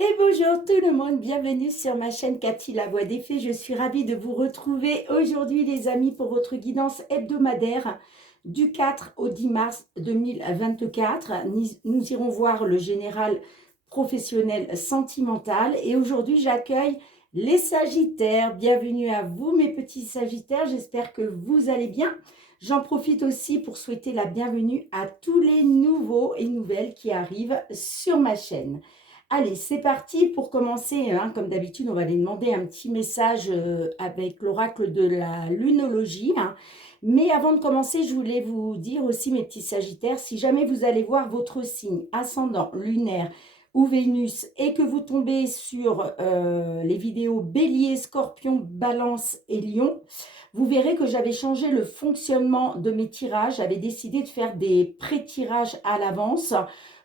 Et bonjour tout le monde, bienvenue sur ma chaîne Cathy La Voix des Fées. Je suis ravie de vous retrouver aujourd'hui les amis pour votre guidance hebdomadaire du 4 au 10 mars 2024. Nous irons voir le général professionnel sentimental et aujourd'hui j'accueille les Sagittaires. Bienvenue à vous mes petits Sagittaires, j'espère que vous allez bien. J'en profite aussi pour souhaiter la bienvenue à tous les nouveaux et nouvelles qui arrivent sur ma chaîne. Allez, c'est parti pour commencer. Comme d'habitude, on va aller demander un petit message avec l'oracle de la lunologie. Mais avant de commencer, je voulais vous dire aussi, mes petits Sagittaires, si jamais vous allez voir votre signe ascendant, lunaire ou Vénus et que vous tombez sur les vidéos Bélier, Scorpion, Balance et Lion, vous verrez que j'avais changé le fonctionnement de mes tirages. J'avais décidé de faire des pré-tirages à l'avance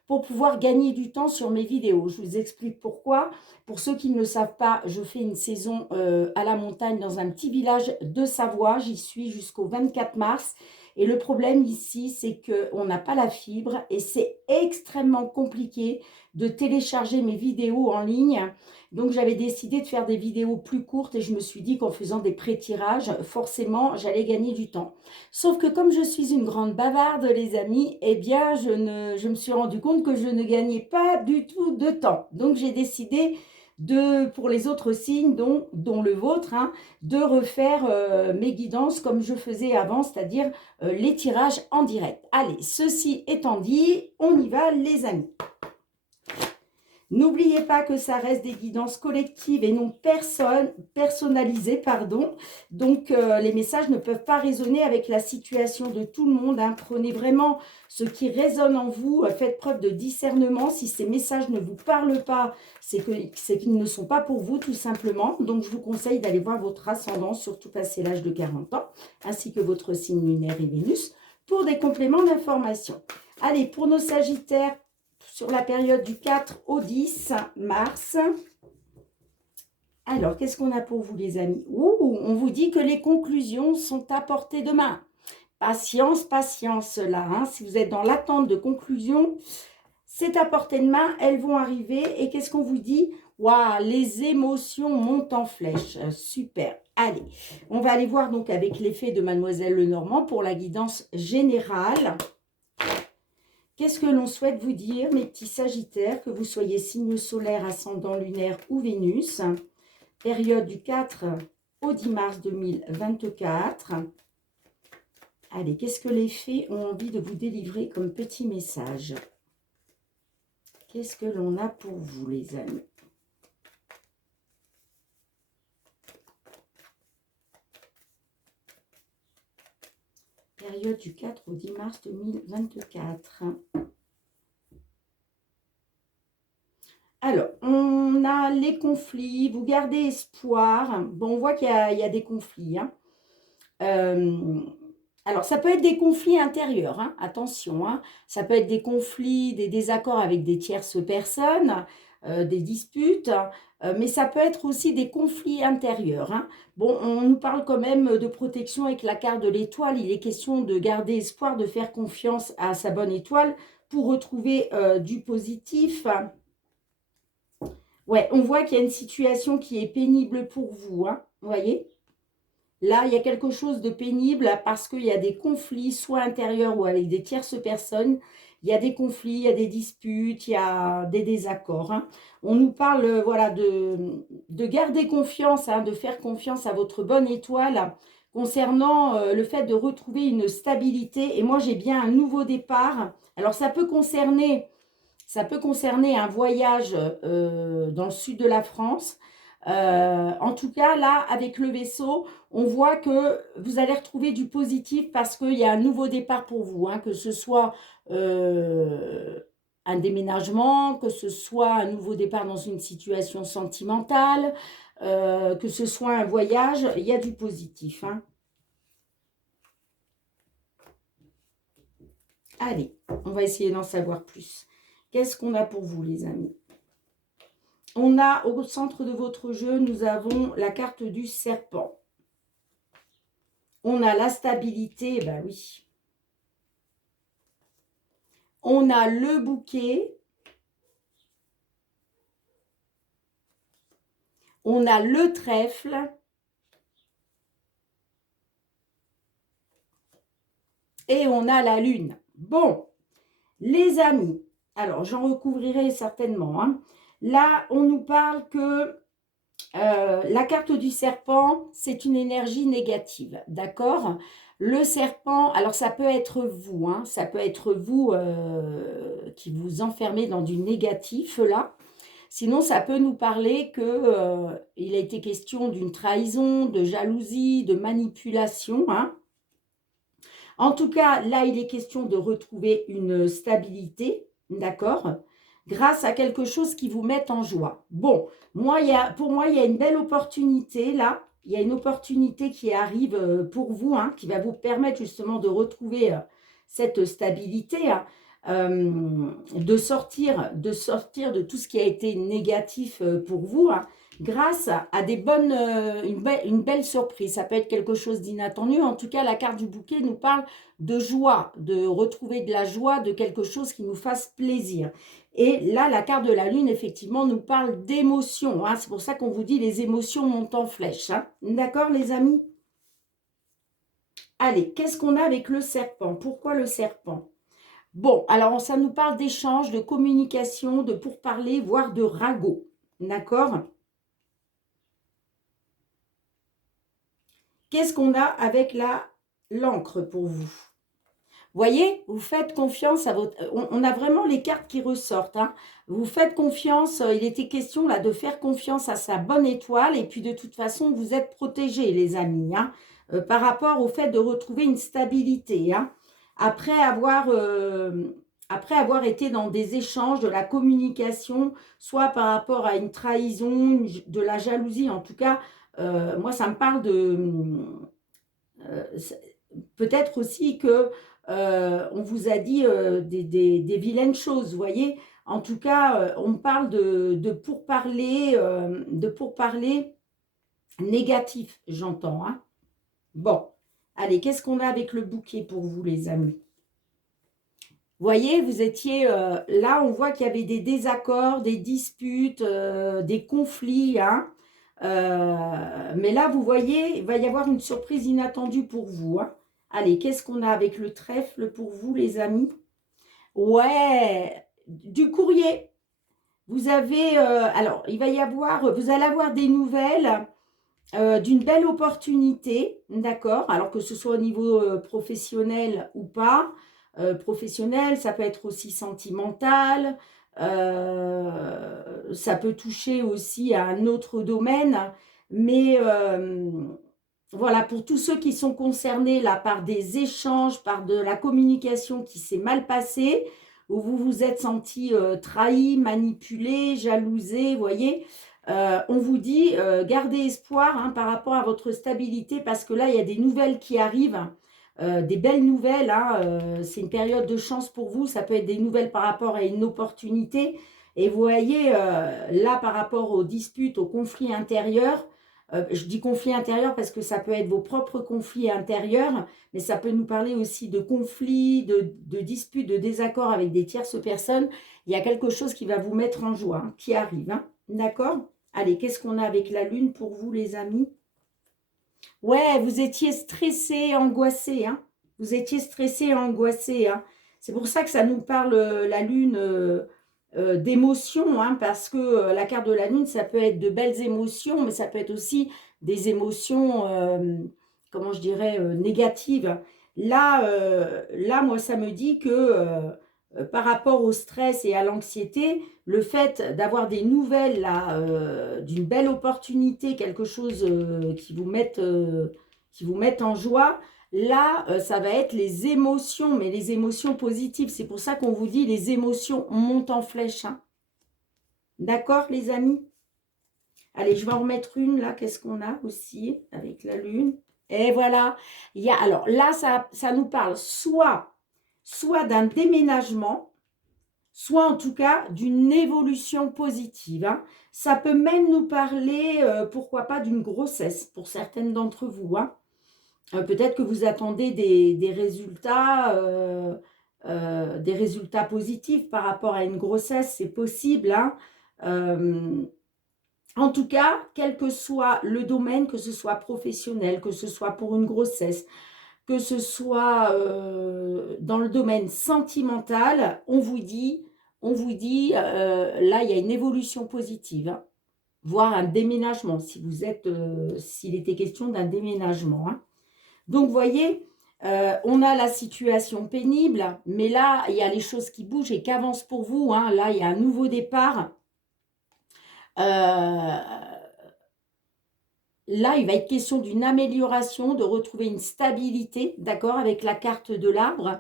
pour pouvoir gagner du temps sur mes vidéos. Je vous explique pourquoi. Pour ceux qui ne le savent pas, je fais une saison à la montagne dans un petit village de Savoie. J'y suis jusqu'au 24 mars. Et le problème ici, c'est qu'on n'a pas la fibre et c'est extrêmement compliqué de télécharger mes vidéos en ligne. Donc, j'avais décidé de faire des vidéos plus courtes et je me suis dit qu'en faisant des pré-tirages, forcément, j'allais gagner du temps. Sauf que comme je suis une grande bavarde, les amis, eh bien, je me suis rendu compte que je ne gagnais pas du tout de temps. Donc, j'ai décidé pour les autres signes, dont le vôtre, de refaire mes guidances comme je faisais avant, c'est-à-dire les tirages en direct. Allez, ceci étant dit, on y va, les amis. N'oubliez pas que ça reste des guidances collectives et non personnalisées, pardon. Donc, les messages ne peuvent pas résonner avec la situation de tout le monde. Prenez vraiment ce qui résonne en vous. Faites preuve de discernement. Si ces messages ne vous parlent pas, c'est qu'ils ne sont pas pour vous, tout simplement. Donc, je vous conseille d'aller voir votre ascendant, surtout passé l'âge de 40 ans, ainsi que votre signe lunaire et Vénus, pour des compléments d'information. Allez, pour nos Sagittaires, sur la période du 4 au 10 mars. Alors, qu'est-ce qu'on a pour vous, les amis? On vous dit que les conclusions sont à portée de main. Patience, patience, là. Si vous êtes dans l'attente de conclusions, c'est à portée de main. Elles vont arriver. Et qu'est-ce qu'on vous dit? Waouh, les émotions montent en flèche. Super. Allez, on va aller voir donc avec l'effet de Mademoiselle Lenormand pour la guidance générale. Qu'est-ce que l'on souhaite vous dire, mes petits Sagittaires, que vous soyez signe solaire, ascendant lunaire ou Vénus, période du 4 au 10 mars 2024. Allez, qu'est-ce que les fées ont envie de vous délivrer comme petit message? Qu'est-ce que l'on a pour vous, les amis? Période du 4 au 10 mars 2024. Alors, on a les conflits, vous gardez espoir. Bon, on voit qu'il y a des conflits. Alors, ça peut être des conflits intérieurs, attention. Ça peut être des conflits, des désaccords avec des tierces personnes, des disputes, mais ça peut être aussi des conflits intérieurs. Bon, on nous parle quand même de protection avec la carte de l'étoile. Il est question de garder espoir, de faire confiance à sa bonne étoile pour retrouver du positif. Ouais, on voit qu'il y a une situation qui est pénible pour vous, vous voyez? Là, il y a quelque chose de pénible parce qu'il y a des conflits, soit intérieurs ou avec des tierces personnes. Il y a des conflits, il y a des disputes, il y a des désaccords. On nous parle voilà, de garder confiance, de faire confiance à votre bonne étoile concernant le fait de retrouver une stabilité. Et moi, j'ai bien un nouveau départ. Alors, ça peut concerner un voyage dans le sud de la France. En tout cas, là, avec le vaisseau, on voit que vous allez retrouver du positif parce qu'il y a un nouveau départ pour vous, que ce soit un déménagement, que ce soit un nouveau départ dans une situation sentimentale, que ce soit un voyage, il y a du positif. Allez, on va essayer d'en savoir plus. Qu'est-ce qu'on a pour vous, les amis? On a au centre de votre jeu, nous avons la carte du serpent. On a la stabilité, ben oui. On a le bouquet. On a le trèfle. Et on a la lune. Bon, les amis, alors j'en recouvrirai certainement. Hein. Là, on nous parle que la carte du serpent, c'est une énergie négative, d'accord? Le serpent, alors ça peut être vous, hein, ça peut être vous qui vous enfermez dans du négatif, là. Sinon, ça peut nous parler que il a été question d'une trahison, de jalousie, de manipulation, hein. En tout cas, là, il est question de retrouver une stabilité, d'accord? Grâce à quelque chose qui vous mette en joie. Bon, pour moi, il y a une belle opportunité là. Il y a une opportunité qui arrive pour vous, hein, qui va vous permettre justement de retrouver cette stabilité, hein, de sortir de tout ce qui a été négatif pour vous, hein, grâce à des bonnes, une belle surprise. Ça peut être quelque chose d'inattendu. En tout cas, la carte du bouquet nous parle de joie, de retrouver de la joie, de quelque chose qui nous fasse plaisir. Et là, la carte de la lune, effectivement, nous parle d'émotions. Hein. C'est pour ça qu'on vous dit les émotions montent en flèche. Hein. D'accord, les amis? Allez, qu'est-ce qu'on a avec le serpent? Pourquoi le serpent? Bon, alors ça nous parle d'échange, de communication, de pourparler, voire de ragot. D'accord? Qu'est-ce qu'on a avec l'encre pour vous? Voyez, vous faites confiance à votre... On a vraiment les cartes qui ressortent. Hein. Vous faites confiance, il était question là de faire confiance à sa bonne étoile. Et puis de toute façon, vous êtes protégés, les amis, hein, par rapport au fait de retrouver une stabilité. Hein. Après avoir été dans des échanges, de la communication, soit par rapport à une trahison, de la jalousie, en tout cas, moi, ça me parle de... euh, peut-être aussi que on vous a dit des vilaines choses, vous voyez. En tout cas, on parle de pourparler négatif, j'entends. Hein. Bon, allez, qu'est-ce qu'on a avec le bouquet pour vous, les amis? Vous voyez, vous étiez là, on voit qu'il y avait des désaccords, des disputes, des conflits. Hein. Mais là, vous voyez, il va y avoir une surprise inattendue pour vous. Hein. Allez, qu'est-ce qu'on a avec le trèfle pour vous, les amis? Ouais, du courrier. Vous avez, alors, vous allez avoir des nouvelles d'une belle opportunité, d'accord? Alors que ce soit au niveau professionnel ou pas. Professionnel, ça peut être aussi sentimental. Ça peut toucher aussi à un autre domaine. Mais voilà, pour tous ceux qui sont concernés là par des échanges, par de la communication qui s'est mal passée, où vous vous êtes senti trahi, manipulé, jalousé, vous voyez, on vous dit, gardez espoir hein, par rapport à votre stabilité, parce que là, il y a des nouvelles qui arrivent, des belles nouvelles. Hein, c'est une période de chance pour vous, ça peut être des nouvelles par rapport à une opportunité. Et vous voyez, là, par rapport aux disputes, aux conflits intérieurs, je dis conflit intérieur parce que ça peut être vos propres conflits intérieurs, mais ça peut nous parler aussi de conflits, de disputes, de désaccords avec des tierces personnes. Il y a quelque chose qui va vous mettre en joie, hein, qui arrive. Hein, d'accord? Allez, qu'est-ce qu'on a avec la lune pour vous, les amis? Ouais, vous étiez stressé, angoissé. Hein, vous étiez stressé, angoissé. Hein. C'est pour ça que ça nous parle, la lune, d'émotions, hein, parce que la carte de la lune, ça peut être de belles émotions, mais ça peut être aussi des émotions, comment je dirais, négatives. Là, moi, ça me dit que par rapport au stress et à l'anxiété, le fait d'avoir des nouvelles là, d'une belle opportunité, quelque chose qui vous mette en joie, là, ça va être les émotions, mais les émotions positives. C'est pour ça qu'on vous dit les émotions montent en flèche. Hein. D'accord, les amis? Allez, je vais en remettre une là. Qu'est-ce qu'on a aussi avec la lune? Et voilà. Alors là, ça nous parle soit d'un déménagement, soit en tout cas d'une évolution positive. Hein. Ça peut même nous parler, pourquoi pas, d'une grossesse pour certaines d'entre vous. Hein. Peut-être que vous attendez des résultats positifs par rapport à une grossesse, c'est possible. Hein. En tout cas, quel que soit le domaine, que ce soit professionnel, que ce soit pour une grossesse, que ce soit dans le domaine sentimental, là, il y a une évolution positive, hein, voire un déménagement, si vous êtes, s'il était question d'un déménagement, hein. Donc, vous voyez, on a la situation pénible, mais là, il y a les choses qui bougent et qui avancent pour vous, hein. Là, il y a un nouveau départ. Là, il va être question d'une amélioration, de retrouver une stabilité, d'accord, avec la carte de l'arbre.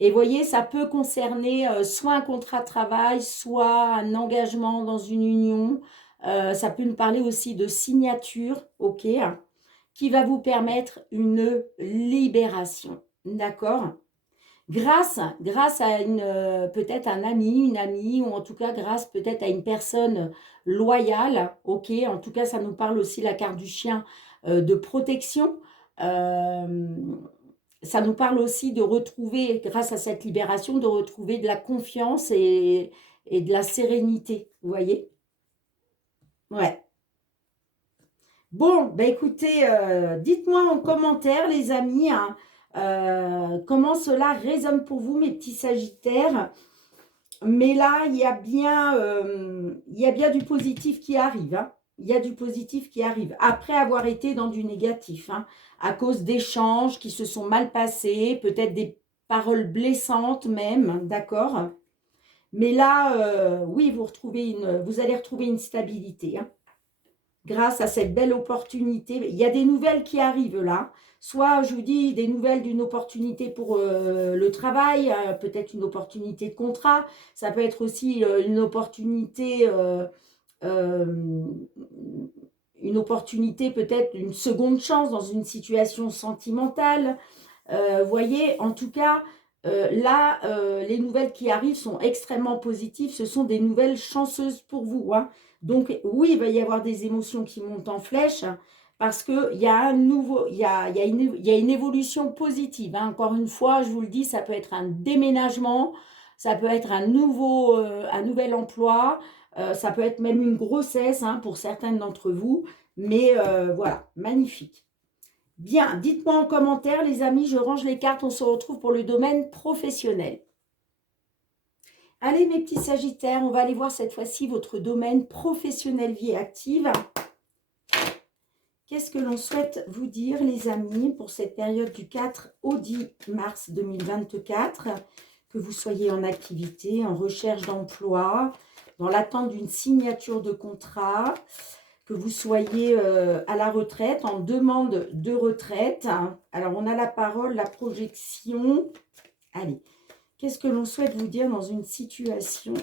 Et vous voyez, ça peut concerner soit un contrat de travail, soit un engagement dans une union. Ça peut nous parler aussi de signature, ok, qui va vous permettre une libération, d'accord? Grâce à peut-être un ami, une amie, ou en tout cas grâce peut-être à une personne loyale, ok, en tout cas ça nous parle aussi la carte du chien de protection. Euh, Ça nous parle aussi de retrouver, grâce à cette libération, de retrouver de la confiance et de la sérénité, vous voyez? Ouais. Bon, ben écoutez, dites-moi en commentaire, les amis, hein, comment cela résonne pour vous, mes petits sagittaires. Mais là, il y a bien du positif qui arrive, hein. Il y a du positif qui arrive, après avoir été dans du négatif, hein, à cause d'échanges qui se sont mal passés, peut-être des paroles blessantes même, d'accord? Mais là, oui, vous allez retrouver une stabilité, hein, grâce à cette belle opportunité. Il y a des nouvelles qui arrivent là. Soit, je vous dis, des nouvelles d'une opportunité pour le travail, peut-être une opportunité de contrat. Ça peut être aussi euh, une opportunité peut-être d'une seconde chance dans une situation sentimentale. Voyez, en tout cas, là, les nouvelles qui arrivent sont extrêmement positives. Ce sont des nouvelles chanceuses pour vous, hein. Donc, oui, il va y avoir des émotions qui montent en flèche parce qu'il y a un nouveau, il y a une évolution positive, hein. Encore une fois, je vous le dis, ça peut être un déménagement, ça peut être un nouvel emploi, ça peut être même une grossesse, hein, pour certaines d'entre vous. Mais voilà, magnifique. Bien, dites-moi en commentaire, les amis, je range les cartes, on se retrouve pour le domaine professionnel. Allez, mes petits sagittaires, on va aller voir cette fois-ci votre domaine professionnel, vie active. Qu'est-ce que l'on souhaite vous dire, les amis, pour cette période du 4 au 10 mars 2024, que vous soyez en activité, en recherche d'emploi, dans l'attente d'une signature de contrat, que vous soyez à la retraite, en demande de retraite. Alors, on a la parole, la projection. Allez, qu'est-ce que l'on souhaite vous dire dans une situation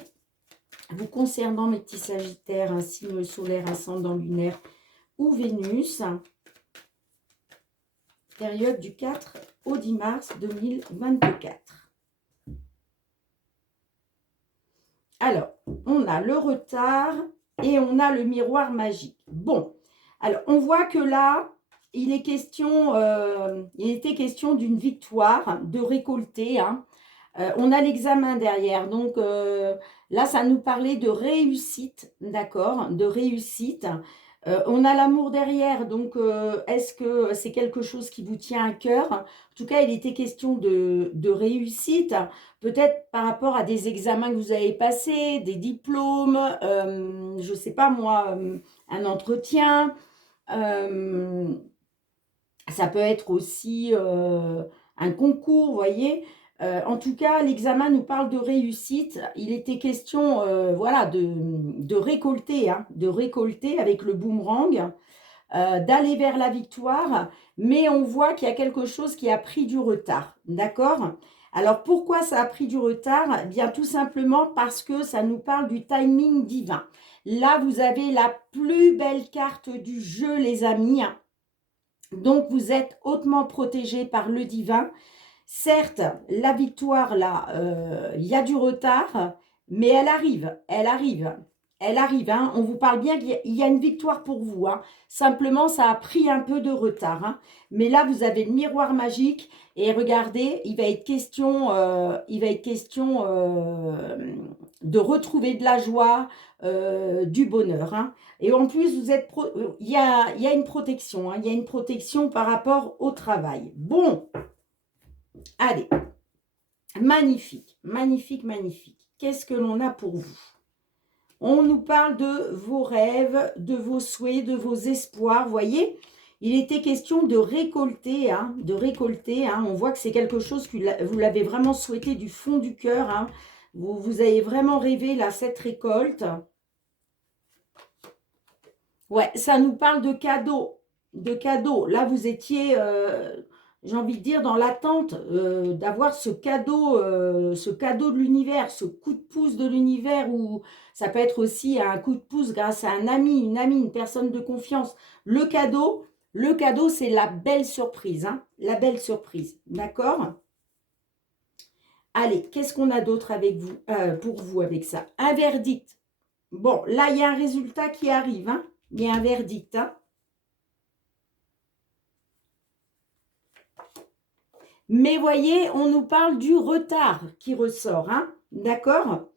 vous concernant, mes petits sagittaires, un signe solaire, ascendant lunaire ou Vénus, période du 4 au 10 mars 2024. Alors, on a le retard et on a le miroir magique. Bon, alors on voit que là, il était question d'une victoire, de récolter, hein. On a l'examen derrière, donc là, ça nous parlait de réussite, d'accord, de réussite. On a l'amour derrière, donc est-ce que c'est quelque chose qui vous tient à cœur? En tout cas, il était question de réussite, peut-être par rapport à des examens que vous avez passés, des diplômes, je ne sais pas moi, un entretien. euh, Ça peut être aussi un concours, vous voyez. En tout cas, l'examen nous parle de réussite. Il était question, voilà, de récolter, hein, de récolter avec le boomerang, d'aller vers la victoire. Mais on voit qu'il y a quelque chose qui a pris du retard, d'accord? Alors, pourquoi ça a pris du retard? Eh bien, tout simplement parce que ça nous parle du timing divin. Là, vous avez la plus belle carte du jeu, les amis. Donc, vous êtes hautement protégé par le divin. Certes, la victoire, là, il y a du retard, mais elle arrive, elle arrive, elle arrive, hein. On vous parle bien qu'il y a une victoire pour vous, hein. Simplement, ça a pris un peu de retard, hein. Mais là, vous avez le miroir magique et regardez, il va être question de retrouver de la joie, du bonheur. Hein. Et en plus, il y a une protection. Hein. Il y a une protection par rapport au travail. Bon, allez. Magnifique, magnifique, magnifique. Qu'est-ce que l'on a pour vous? On nous parle de vos rêves, de vos souhaits, de vos espoirs. Vous voyez, il était question de récolter. Hein, de récolter. Hein. On voit que c'est quelque chose que vous l'avez vraiment souhaité du fond du cœur. Hein. Vous avez vraiment rêvé, là, cette récolte. Ouais, ça nous parle de cadeaux. De cadeaux. Là, vous étiez, j'ai envie de dire, dans l'attente d'avoir ce cadeau de l'univers, ce coup de pouce de l'univers, ou ça peut être aussi un coup de pouce grâce à un ami, une amie, une personne de confiance. Le cadeau, c'est la belle surprise. Hein, la belle surprise. D'accord? Allez, qu'est-ce qu'on a d'autre avec vous, pour vous avec ça? Un verdict. Bon, là, il y a un résultat qui arrive. Hein. Il y a un verdict. Hein. Mais voyez, on nous parle du retard qui ressort. Hein. D'accord?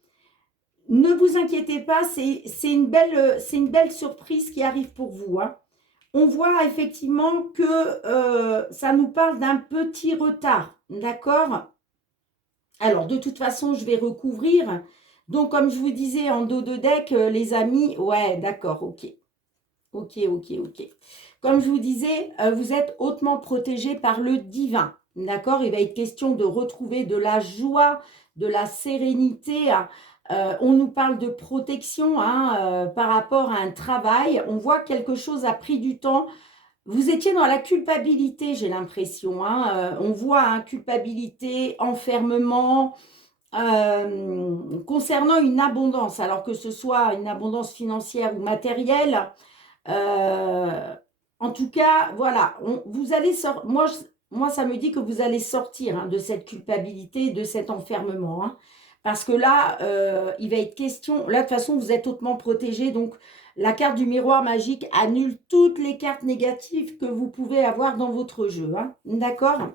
Ne vous inquiétez pas, c'est une belle surprise qui arrive pour vous. Hein. On voit effectivement que ça nous parle d'un petit retard. D'accord? Alors, de toute façon, je vais recouvrir. Donc, comme je vous disais en dos de deck, les amis, ouais, d'accord, ok. Ok, ok, ok. Comme je vous disais, vous êtes hautement protégés par le divin. D'accord? Il va être question de retrouver de la joie, de la sérénité. On nous parle de protection hein, par rapport à un travail. On voit que quelque chose a pris du temps. Vous étiez dans la culpabilité, j'ai l'impression. Hein. On voit hein, culpabilité, enfermement, concernant une abondance, alors que ce soit une abondance financière ou matérielle. Euh, En tout cas, voilà, vous allez sortir. Moi, ça me dit que vous allez sortir hein, de cette culpabilité, de cet enfermement. Hein. Parce que là, il va être question. Là, de toute façon, vous êtes hautement protégé. Donc, la carte du miroir magique annule toutes les cartes négatives que vous pouvez avoir dans votre jeu. Hein. D'accord?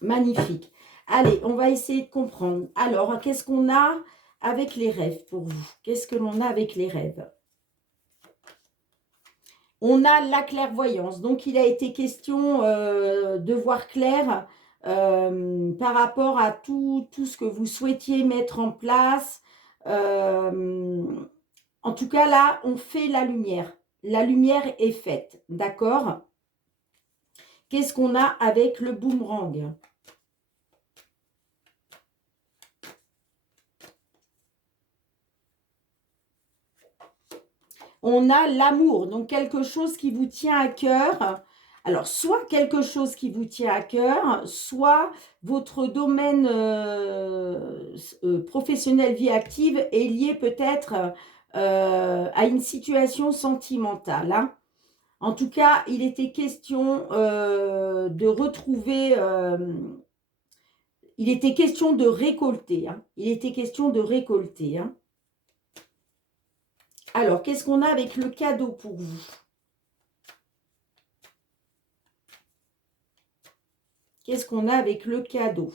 Magnifique. Allez, on va essayer de comprendre. Alors, qu'est-ce qu'on a avec les rêves pour vous? Qu'est-ce que l'on a avec les rêves? On a la clairvoyance. Donc, il a été question de voir clair par rapport à tout ce que vous souhaitiez mettre en place. Euh, En tout cas, là, on fait la lumière. La lumière est faite. D'accord? Qu'est-ce qu'on a avec le boomerang? On a l'amour, donc quelque chose qui vous tient à cœur. Alors, soit quelque chose qui vous tient à cœur, soit votre domaine professionnel, vie active est lié peut-être à une situation sentimentale. Hein. En tout cas, il était question de retrouver, il était question de récolter. Hein. Il était question de récolter. Hein. Alors, qu'est-ce qu'on a avec le cadeau pour vous? Qu'est-ce qu'on a avec le cadeau?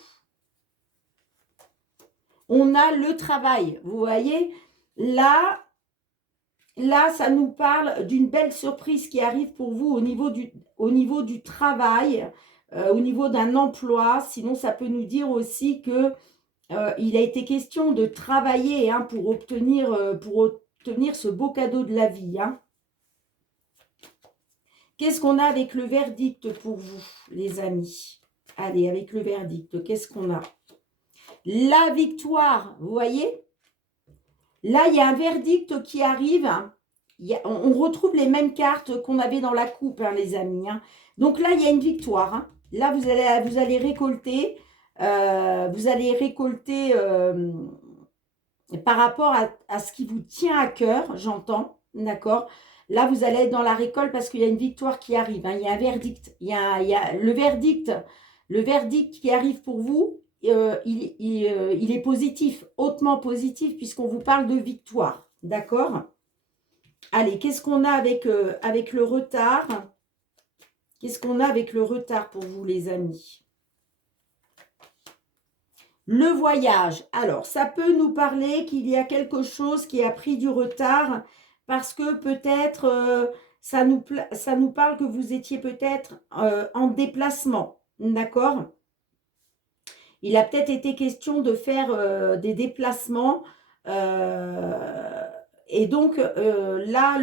On a le travail. Vous voyez, là, ça nous parle d'une belle surprise qui arrive pour vous au niveau du travail, au niveau d'un emploi. Sinon, ça peut nous dire aussi que il a été question de travailler hein, pour obtenir ce beau cadeau de la vie. Hein. Qu'est-ce qu'on a avec le verdict pour vous, les amis? Allez, avec le verdict, qu'est-ce qu'on a? La victoire, vous voyez? Là, il y a un verdict qui arrive. On retrouve les mêmes cartes qu'on avait dans la coupe, hein, les amis. Hein. Donc là, il y a une victoire. Hein. Là, vous allez récolter. Par rapport à ce qui vous tient à cœur, j'entends. D'accord? Là, vous allez être dans la récolte parce qu'il y a une victoire qui arrive. Hein. Il y a un verdict. Il y a le verdict qui arrive pour vous. Il est positif, hautement positif, puisqu'on vous parle de victoire. D'accord? Allez, qu'est-ce qu'on a avec le retard? Qu'est-ce qu'on a avec le retard pour vous, les amis? Le voyage. Alors, ça peut nous parler qu'il y a quelque chose qui a pris du retard parce que peut-être ça nous parle que vous étiez peut-être en déplacement. D'accord? Il a peut-être été question de faire des déplacements. Et donc, là,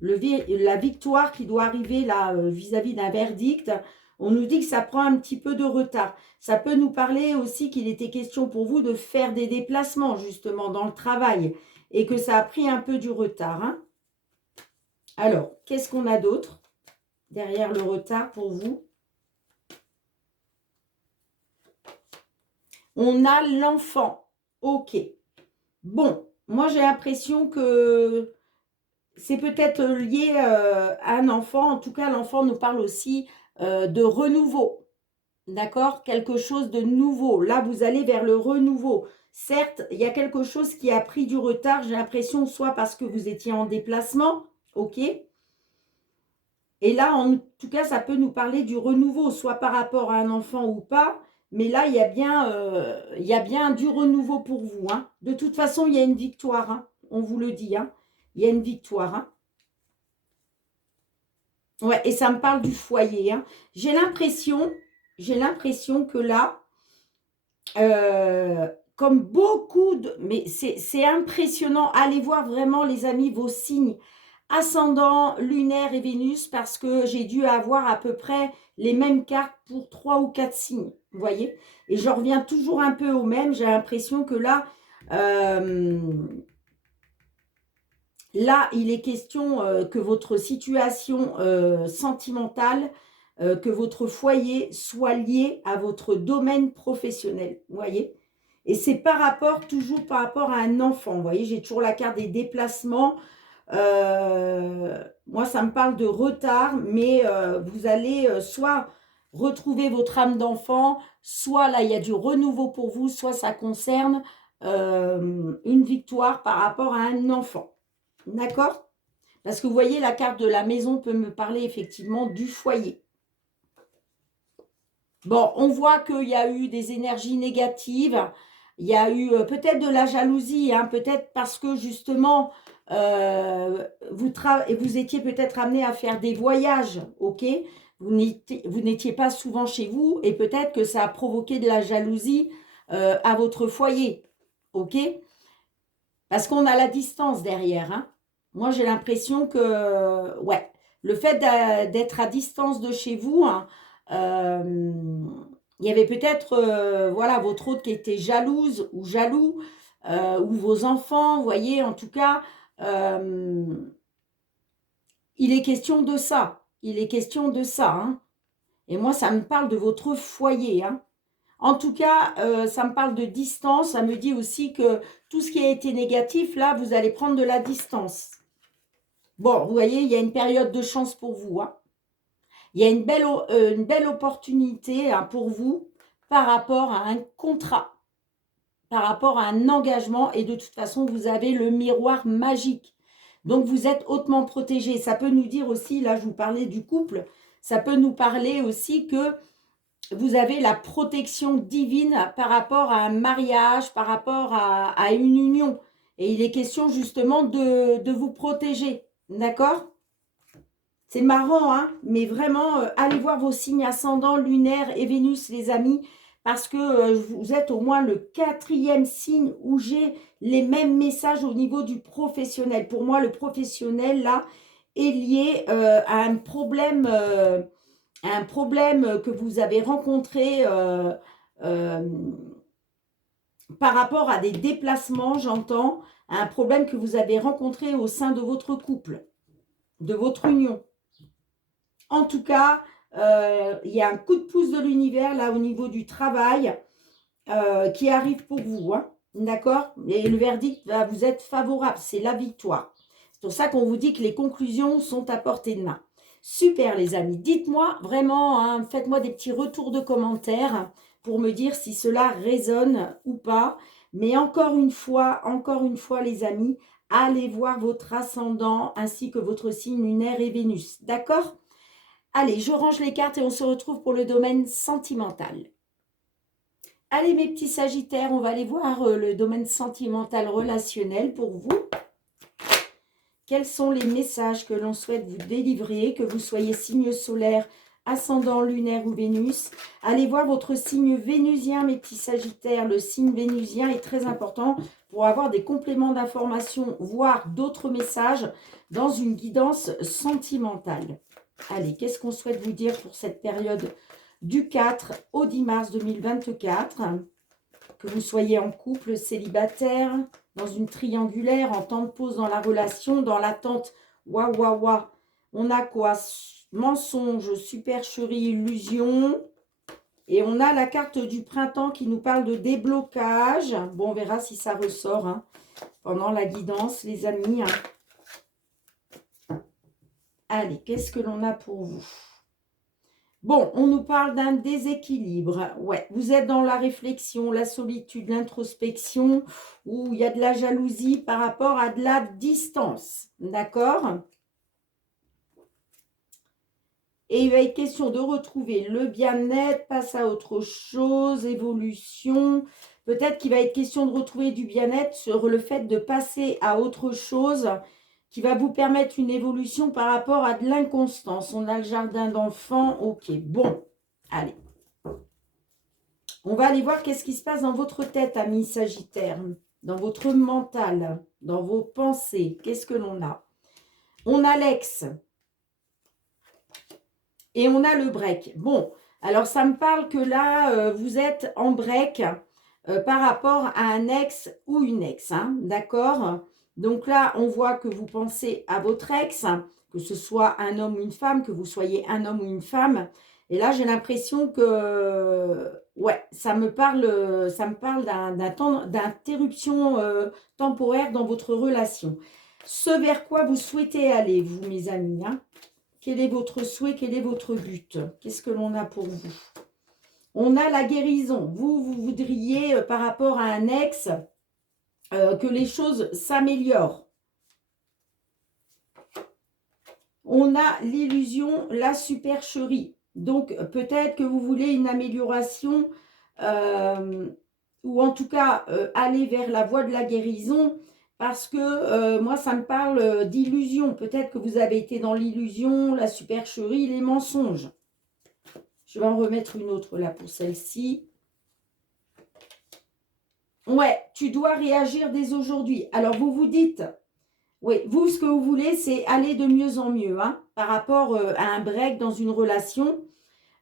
la victoire qui doit arriver là vis-à-vis d'un verdict, on nous dit que ça prend un petit peu de retard. Ça peut nous parler aussi qu'il était question pour vous de faire des déplacements, justement, dans le travail, et que ça a pris un peu du retard. Hein. Alors, qu'est-ce qu'on a d'autre derrière le retard pour vous? On a l'enfant. Ok. Bon, moi j'ai l'impression que c'est peut-être lié à un enfant. En tout cas, l'enfant nous parle aussi de renouveau. D'accord? Quelque chose de nouveau. Là, vous allez vers le renouveau. Certes, il y a quelque chose qui a pris du retard, j'ai l'impression, soit parce que vous étiez en déplacement, ok? Et là, en tout cas, ça peut nous parler du renouveau, soit par rapport à un enfant ou pas. Mais là, il y a bien du renouveau pour vous. Hein. De toute façon, il y a une victoire. Hein. On vous le dit. Hein. Il y a une victoire. Hein. Ouais, et ça me parle du foyer. Hein. J'ai l'impression que là, comme beaucoup de... Mais c'est impressionnant. Allez voir vraiment, les amis, vos signes ascendant, lunaire et Vénus, parce que j'ai dû avoir à peu près les mêmes cartes pour 3 ou 4 signes, vous voyez. Et je reviens toujours un peu au même, j'ai l'impression que là, il est question que votre situation sentimentale, que votre foyer soit lié à votre domaine professionnel, vous voyez. Et c'est toujours par rapport à un enfant, vous voyez, j'ai toujours la carte des déplacements. Moi, ça me parle de retard, mais vous allez soit retrouver votre âme d'enfant, soit là, il y a du renouveau pour vous, soit ça concerne une victoire par rapport à un enfant. D'accord? Parce que vous voyez, la carte de la maison peut me parler effectivement du foyer. Bon, on voit qu'il y a eu des énergies négatives. Il y a eu peut-être de la jalousie, hein, peut-être parce que justement, vous étiez peut-être amené à faire des voyages, ok? Vous n'étiez pas souvent chez vous et peut-être que ça a provoqué de la jalousie à votre foyer, ok? Parce qu'on a la distance derrière, hein. Moi, j'ai l'impression que, ouais, le fait d'être à distance de chez vous, hein, il y avait peut-être, voilà, votre hôte qui était jalouse ou jaloux, ou vos enfants, vous voyez, en tout cas, il est question de ça. Il est question de ça, hein. Et moi, ça me parle de votre foyer, hein. En tout cas, ça me parle de distance. Ça me dit aussi que tout ce qui a été négatif, là, vous allez prendre de la distance. Bon, vous voyez, il y a une période de chance pour vous. Hein. Il y a une belle opportunité hein, pour vous par rapport à un contrat, par rapport à un engagement. Et de toute façon, vous avez le miroir magique. Donc, vous êtes hautement protégé. Ça peut nous dire aussi, là, je vous parlais du couple, ça peut nous parler aussi que vous avez la protection divine par rapport à un mariage, par rapport à une union. Et il est question justement de vous protéger. D'accord? C'est marrant, hein? Mais vraiment, allez voir vos signes ascendants, lunaires et Vénus, les amis, parce que vous êtes au moins le 4e signe où j'ai les mêmes messages au niveau du professionnel. Pour moi, le professionnel, là, est lié à un problème que vous avez rencontré par rapport à des déplacements, j'entends, un problème que vous avez rencontré au sein de votre couple, de votre union. En tout cas, il y a un coup de pouce de l'univers là au niveau du travail qui arrive pour vous. Hein, d'accord? Et le verdict va vous être favorable, c'est la victoire. C'est pour ça qu'on vous dit que les conclusions sont à portée de main. Super les amis, dites-moi vraiment, hein, faites-moi des petits retours de commentaires pour me dire si cela résonne ou pas. Mais encore une fois les amis, allez voir votre ascendant ainsi que votre signe lunaire et Vénus. D'accord? Allez, je range les cartes et on se retrouve pour le domaine sentimental. Allez, mes petits Sagittaires, on va aller voir le domaine sentimental relationnel pour vous. Quels sont les messages que l'on souhaite vous délivrer, que vous soyez signe solaire, ascendant lunaire ou Vénus? Allez voir votre signe vénusien, mes petits Sagittaires. Le signe vénusien est très important pour avoir des compléments d'information, voire d'autres messages dans une guidance sentimentale. Allez, qu'est-ce qu'on souhaite vous dire pour cette période du 4 au 10 mars 2024? Que vous soyez en couple, célibataire, dans une triangulaire, en temps de pause dans la relation, dans l'attente, waouh, waouh, waouh. On a quoi? Mensonge, supercherie, illusion. Et on a la carte du printemps qui nous parle de déblocage. Bon, on verra si ça ressort hein, pendant la guidance, les amis. Hein. Allez, qu'est-ce que l'on a pour vous? Bon, on nous parle d'un déséquilibre. Ouais, vous êtes dans la réflexion, la solitude, l'introspection, où il y a de la jalousie par rapport à de la distance. D'accord? Et il va être question de retrouver le bien-être, passe à autre chose, évolution. Peut-être qu'il va être question de retrouver du bien-être sur le fait de passer à autre chose qui va vous permettre une évolution par rapport à de l'inconstance. On a le jardin d'enfants. Ok, bon, allez. On va aller voir qu'est-ce qui se passe dans votre tête, amis Sagittaire, dans votre mental, dans vos pensées. Qu'est-ce que l'on a? On a l'ex. Et on a le break. Bon, alors ça me parle que là, vous êtes en break par rapport à un ex ou une ex. Hein, d'accord? Donc là, on voit que vous pensez à votre ex, que ce soit un homme ou une femme, que vous soyez un homme ou une femme. Et là, j'ai l'impression que, ouais, ça me parle d'interruption temporaire dans votre relation. Ce vers quoi vous souhaitez aller, vous, mes amis, hein? Quel est votre souhait? Quel est votre but? Qu'est-ce que l'on a pour vous? On a la guérison. Vous voudriez, par rapport à un ex, que les choses s'améliorent. On a l'illusion, la supercherie. Donc, peut-être que vous voulez une amélioration, ou en tout cas, aller vers la voie de la guérison, parce que moi, ça me parle d'illusion. Peut-être que vous avez été dans l'illusion, la supercherie, les mensonges. Je vais en remettre une autre là pour celle-ci. Ouais, tu dois réagir dès aujourd'hui. Alors, vous vous dites, oui, vous, ce que vous voulez, c'est aller de mieux en mieux hein, par rapport à un break dans une relation.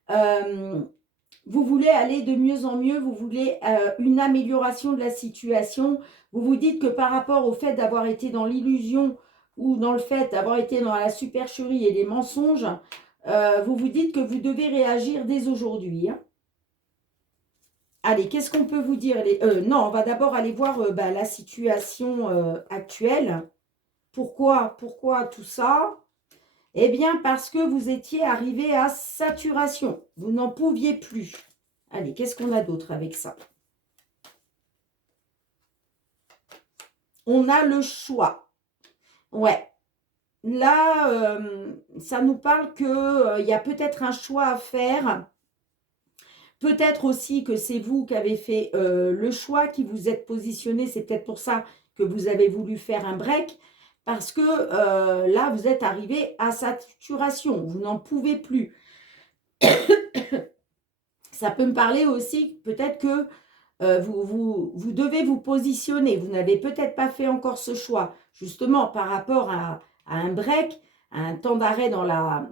Vous voulez aller de mieux en mieux, vous voulez une amélioration de la situation. Vous vous dites que par rapport au fait d'avoir été dans l'illusion ou dans le fait d'avoir été dans la supercherie et les mensonges, vous vous dites que vous devez réagir dès aujourd'hui. Hein. Allez, qu'est-ce qu'on peut vous dire? Non, on va d'abord aller voir la situation actuelle. Pourquoi tout ça? Eh bien, parce que vous étiez arrivé à saturation. Vous n'en pouviez plus. Allez, qu'est-ce qu'on a d'autre avec ça? On a le choix. Ouais. Là, ça nous parle qu'il y a peut-être un choix à faire. Peut-être aussi que c'est vous qui avez fait le choix, qui vous êtes positionné. C'est peut-être pour ça que vous avez voulu faire un break. Parce que là, vous êtes arrivé à saturation. Vous n'en pouvez plus. Ça peut me parler aussi, peut-être que vous devez vous positionner. Vous n'avez peut-être pas fait encore ce choix. Justement, par rapport à un break, à un temps d'arrêt dans la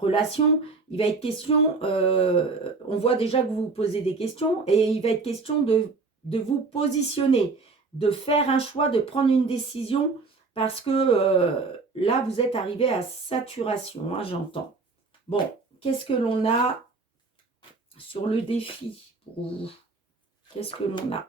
relation, il va être question, on voit déjà que vous vous posez des questions, et il va être question de vous positionner, de faire un choix, de prendre une décision, parce que là, vous êtes arrivé à saturation, hein, j'entends. Bon, qu'est-ce que l'on a sur le défi pour vous? Qu'est-ce que l'on a?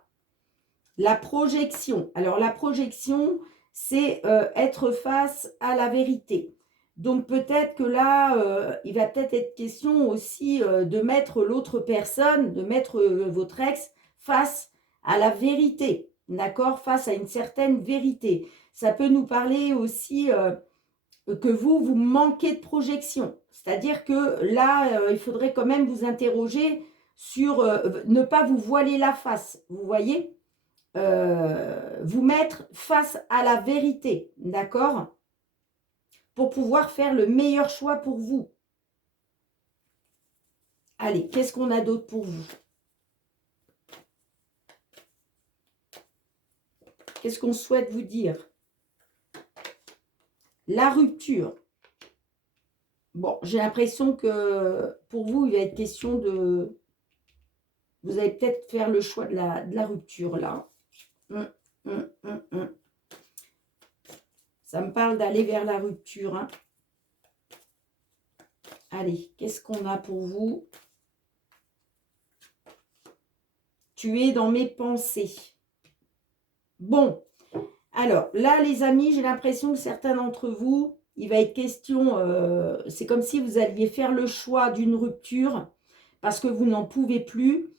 La projection. Alors, la projection, c'est être face à la vérité. Donc, peut-être que là, il va peut-être être question aussi de mettre l'autre personne, de mettre votre ex face à la vérité. D'accord? Face à une certaine vérité. Ça peut nous parler aussi que vous manquez de projection. C'est-à-dire que là, il faudrait quand même vous interroger sur ne pas vous voiler la face, vous voyez, vous mettre face à la vérité, d'accord, pour pouvoir faire le meilleur choix pour vous. Allez, qu'est-ce qu'on a d'autre pour vous? Qu'est-ce qu'on souhaite vous dire? La rupture. Bon, j'ai l'impression que pour vous, il va être question de... Vous allez peut-être faire le choix de la rupture, là. Ça me parle d'aller vers la rupture. Hein. Allez, qu'est-ce qu'on a pour vous? Tu es dans mes pensées. Bon, alors là, les amis, j'ai l'impression que certains d'entre vous, il va être question, c'est comme si vous alliez faire le choix d'une rupture parce que vous n'en pouvez plus.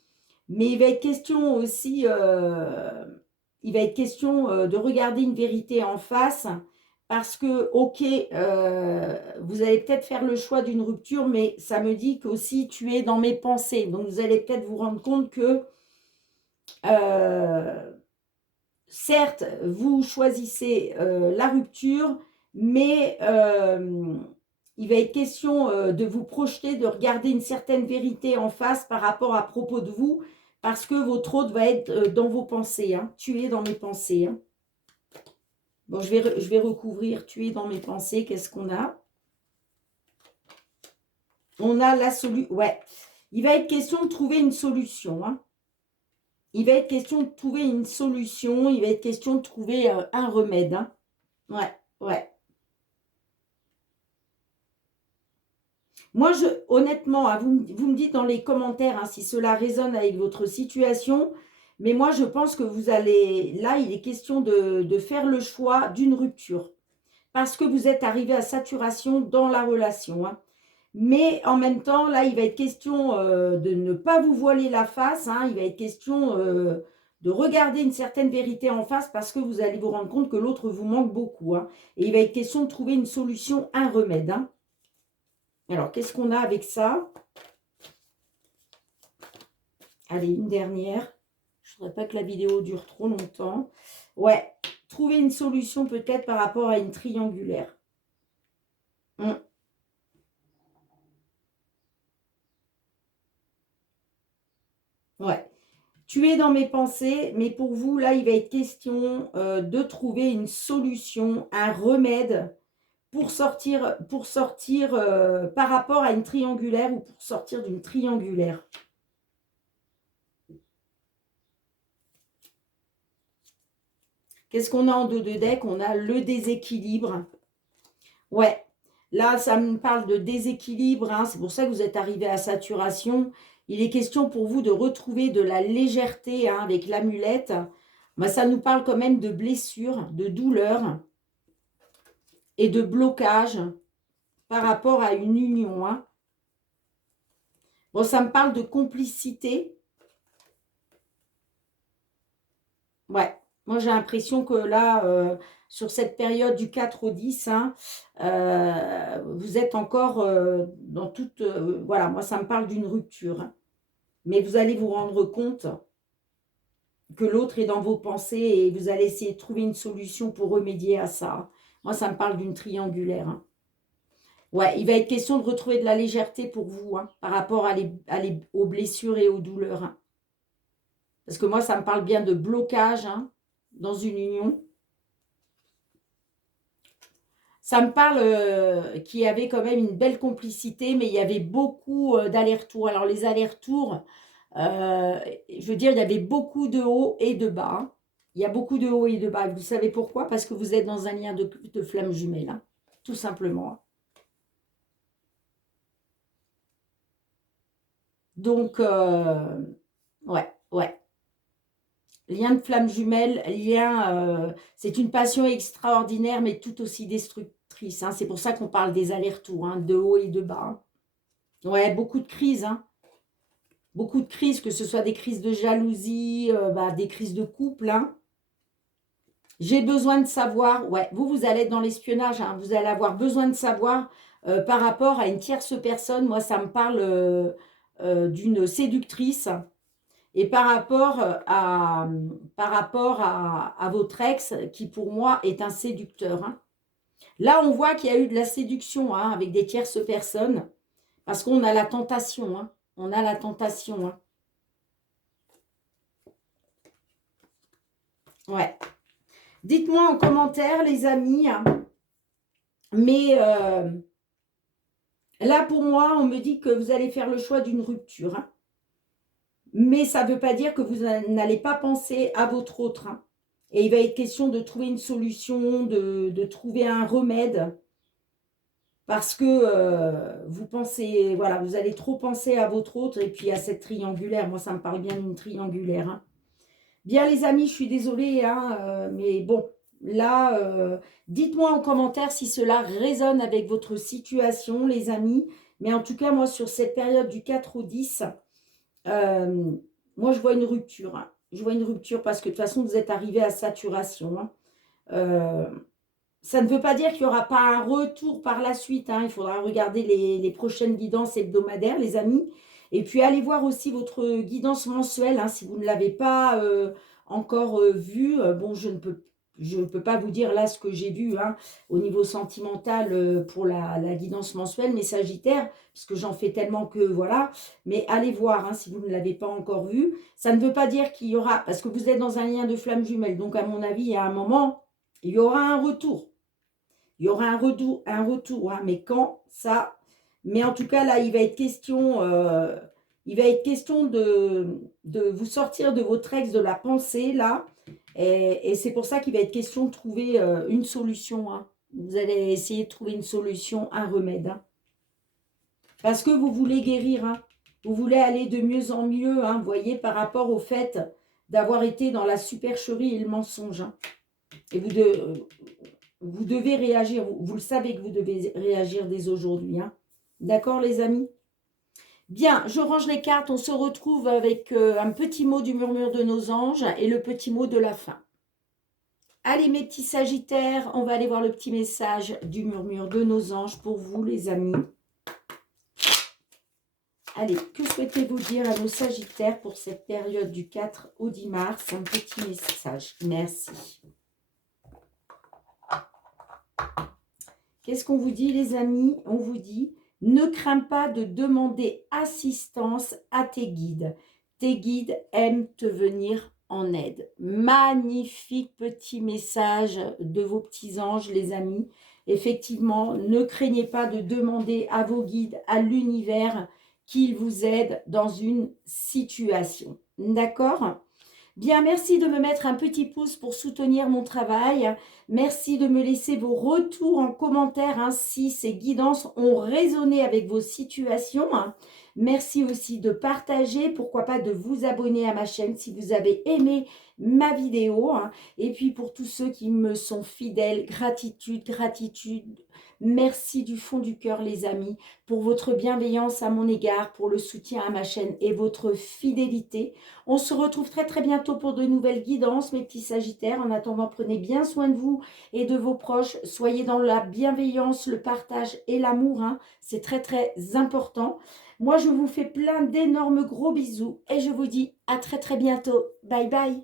Mais il va être question aussi, de regarder une vérité en face parce que, ok, vous allez peut-être faire le choix d'une rupture, mais ça me dit qu'aussi tu es dans mes pensées. Donc, vous allez peut-être vous rendre compte que, certes, vous choisissez la rupture, mais il va être question de vous projeter, de regarder une certaine vérité en face par rapport à propos de vous, parce que votre hôte va être dans vos pensées. Hein. Tu es dans mes pensées. Hein. Bon, je vais recouvrir. Tu es dans mes pensées. Qu'est-ce qu'on a? On a la solution. Ouais. Il va être question de trouver une solution. Hein. Il va être question de trouver une solution. Il va être question de trouver un remède. Hein. Ouais, ouais. Moi, honnêtement, hein, vous me dites dans les commentaires hein, si cela résonne avec votre situation, mais moi, je pense que vous allez... Là, il est question de faire le choix d'une rupture parce que vous êtes arrivé à saturation dans la relation. Hein. Mais en même temps, là, il va être question de ne pas vous voiler la face. Hein, il va être question de regarder une certaine vérité en face parce que vous allez vous rendre compte que l'autre vous manque beaucoup. Hein, et il va être question de trouver une solution, un remède. Hein. Alors, qu'est-ce qu'on a avec ça? Allez, une dernière. Je ne voudrais pas que la vidéo dure trop longtemps. Ouais, trouver une solution peut-être par rapport à une triangulaire. Ouais. Tu es dans mes pensées, mais pour vous, là, il va être question de trouver une solution, un remède pour sortir par rapport à une triangulaire ou pour sortir d'une triangulaire. Qu'est-ce qu'on a en dos de deck? On a le déséquilibre. Ouais, là, ça me parle de déséquilibre. Hein. C'est pour ça que vous êtes arrivé à saturation. Il est question pour vous de retrouver de la légèreté hein, avec l'amulette. Bah, ça nous parle quand même de blessures, de douleurs et de blocage par rapport à une union. Hein. Bon, ça me parle de complicité. Ouais, moi j'ai l'impression que là, sur cette période du 4 au 10, hein, vous êtes encore dans toute... voilà, moi ça me parle d'une rupture. Hein. Mais vous allez vous rendre compte que l'autre est dans vos pensées et vous allez essayer de trouver une solution pour remédier à ça. Hein. Moi ça me parle d'une triangulaire. Hein. Ouais, il va être question de retrouver de la légèreté pour vous hein, par rapport aux blessures et aux douleurs. Hein. Parce que moi, ça me parle bien de blocage hein, dans une union. Ça me parle qu'il y avait quand même une belle complicité, mais il y avait beaucoup d'allers-retours. Alors, les allers-retours, je veux dire, il y avait beaucoup de hauts et de bas. Hein. Il y a beaucoup de hauts et de bas. Vous savez pourquoi? Parce que vous êtes dans un lien de flamme jumelle, hein, tout simplement. Donc, ouais, ouais. Lien de flamme jumelle, c'est une passion extraordinaire, mais tout aussi destructrice. Hein. C'est pour ça qu'on parle des allers-retours, hein, de haut et de bas. Hein. Ouais, beaucoup de crises. Hein. Beaucoup de crises, que ce soit des crises de jalousie, des crises de couple. Hein. J'ai besoin de savoir, ouais, vous allez être dans l'espionnage, hein, vous allez avoir besoin de savoir par rapport à une tierce personne. Moi, ça me parle d'une séductrice. Et par rapport à votre ex, qui pour moi est un séducteur. Hein. Là, on voit qu'il y a eu de la séduction hein, avec des tierces personnes. Parce qu'on a la tentation. Hein. On a la tentation. Hein. Ouais. Dites-moi en commentaire, les amis. Hein. Mais là, pour moi, on me dit que vous allez faire le choix d'une rupture. Hein. Mais ça ne veut pas dire que vous n'allez pas penser à votre autre. Hein. Et il va être question de trouver une solution, de trouver un remède. Parce que vous pensez, voilà, vous allez trop penser à votre autre et puis à cette triangulaire. Moi, ça me parle bien d'une triangulaire. Hein. Bien, les amis, je suis désolée, hein, mais bon, là, dites-moi en commentaire si cela résonne avec votre situation, les amis. Mais en tout cas, moi, sur cette période du 4 au 10, moi, je vois une rupture. Hein. Je vois une rupture parce que de toute façon, vous êtes arrivé à saturation. Hein. Ça ne veut pas dire qu'il n'y aura pas un retour par la suite. Hein. Il faudra regarder les prochaines guidances hebdomadaires, les amis. Et puis, allez voir aussi votre guidance mensuelle. Hein, si vous ne l'avez pas encore vue. Bon, je ne peux pas vous dire là ce que j'ai vu hein, au niveau sentimental pour la guidance mensuelle, mes Sagittaires, parce que j'en fais tellement que voilà. Mais allez voir hein, si vous ne l'avez pas encore vue. Ça ne veut pas dire qu'il y aura, parce que vous êtes dans un lien de flamme jumelle. Donc, à mon avis, il y a un moment, il y aura un retour. Il y aura un retour, hein, mais quand ça. Mais en tout cas, là, il va être question de vous sortir de votre ex, de la pensée, là. Et c'est pour ça qu'il va être question de trouver une solution. Hein. Vous allez essayer de trouver une solution, un remède. Hein. Parce que vous voulez guérir. Hein. Vous voulez aller de mieux en mieux, hein, vous voyez, par rapport au fait d'avoir été dans la supercherie et le mensonge. Hein. Et vous devez réagir, vous le savez que vous devez réagir dès aujourd'hui. Hein. D'accord les amis? Bien, je range les cartes, on se retrouve avec un petit mot du murmure de nos anges et le petit mot de la fin. Allez mes petits sagittaires, on va aller voir le petit message du murmure de nos anges pour vous les amis. Allez, que souhaitez-vous dire à nos sagittaires pour cette période du 4 au 10 mars? Un petit message, merci. Qu'est-ce qu'on vous dit les amis? On vous dit, ne crains pas de demander assistance à tes guides. Tes guides aiment te venir en aide. Magnifique petit message de vos petits anges les amis. Effectivement, ne craignez pas de demander à vos guides, à l'univers, qu'ils vous aident dans une situation. D'accord ? Bien, merci de me mettre un petit pouce pour soutenir mon travail. Merci de me laisser vos retours en commentaire. Ainsi, ces guidances ont résonné avec vos situations. Merci aussi de partager. Pourquoi pas de vous abonner à ma chaîne si vous avez aimé ma vidéo. Et puis, pour tous ceux qui me sont fidèles, gratitude, gratitude. Merci du fond du cœur, les amis, pour votre bienveillance à mon égard, pour le soutien à ma chaîne et votre fidélité. On se retrouve très très bientôt pour de nouvelles guidances, mes petits sagittaires. En attendant, prenez bien soin de vous et de vos proches. Soyez dans la bienveillance, le partage et l'amour. Hein. C'est très très important. Moi, je vous fais plein d'énormes gros bisous et je vous dis à très très bientôt. Bye bye.